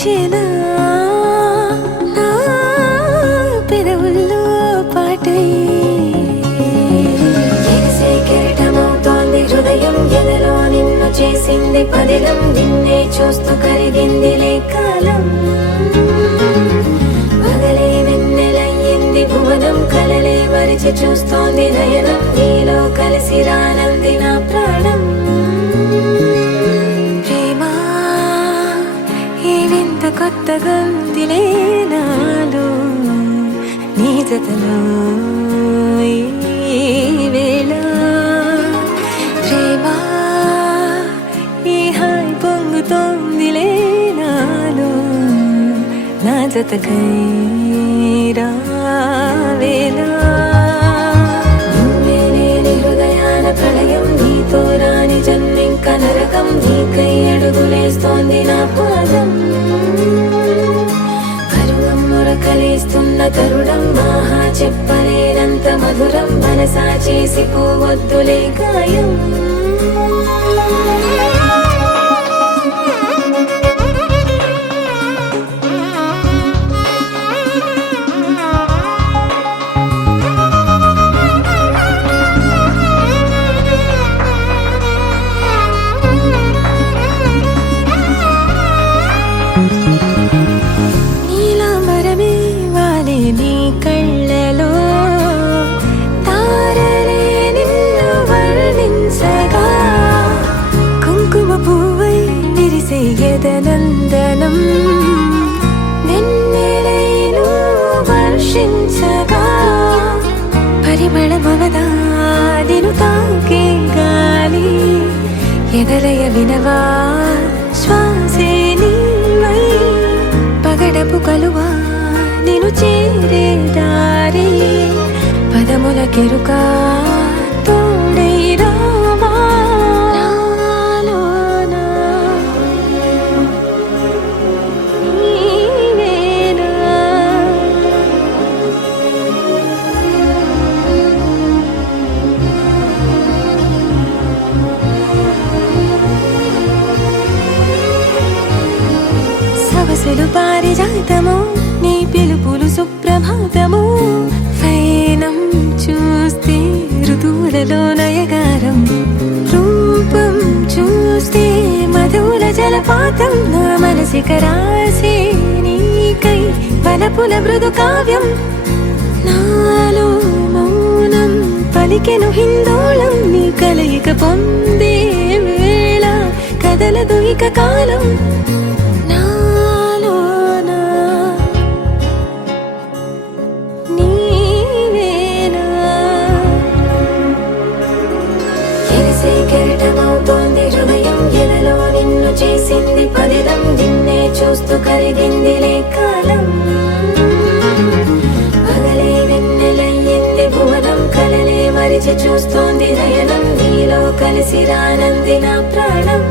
వినిపించేనా నా పెదవుల్లో పాటై ఎగసే కెరటమవుతోంది హృదయం ఎదలో నిన్ను చేసింది పదిలం నిన్నే చూస్తూ కరిగిందిలే కాలం పగలే వెన్నెలయ్యింది భువనం కలలే మరిచి చూస్తోంది నయనం నీలో కలిసి రానంది నా ప్రాణం ప్రేమా ఈ వింత కొత్తగా ఉందిలే నాలో నీ జతలో ఈ వేళ ప్రేమా ఈ హాయి పొంగుతోందిలే నాలో నా జతకై రావేలా నువ్వే లేని హృదయాల ప్రళయం నీతో రాని జన్మింక నరకం నీకై అడుగులేస్తోంది నా పాదం పరువం మురకలేస్తున్న తరుణం ఆహా చెప్పలేనంత మధురం మనసా చేసి పోవద్దులే గాయం నీలాంబరమే వాలే నీ కళ్ళలో తారలే నిన్ను వర్ణించగా కుంకుమ పువ్వై విరిసే ఎదనందనం వెన్నెలైను వర్షించగా పరిమళమవదా నిన్ను తాకే గాలి ఎదలయ వినవా శ్వాసే నీవై పగడపు కలువా నిన్ను చేరే దారి పదముల కెరుక తోడై రావా నాలోనా నీవేనా సవసులు పారిజాతము నీ పిలుపులు సుప్రభాతము ఫైనం చూస్తే ఋతువులలో నయగారం రూపం చూస్తే మధుల జలపాతం నా మనసిక రాసే నీకై వలపుల మృదు కావ్యం నాలో మౌనం పలికెను హిందోళం నీ కలయిక పొందే వేళ కదలదు ఇక కాలం నాలోనా నీవేనా ఎగసే కెరటమవుతోంది హృదయం ఎదలో నిన్ను చేసింది పదిలం నిన్నే చూస్తూ కరిగిందిలే కాలం పగలే వెన్నెలయ్యింది భువనం కలలే మరిచి చూస్తోంది నయనం నీలో కలిసి రానంది నా ప్రాణం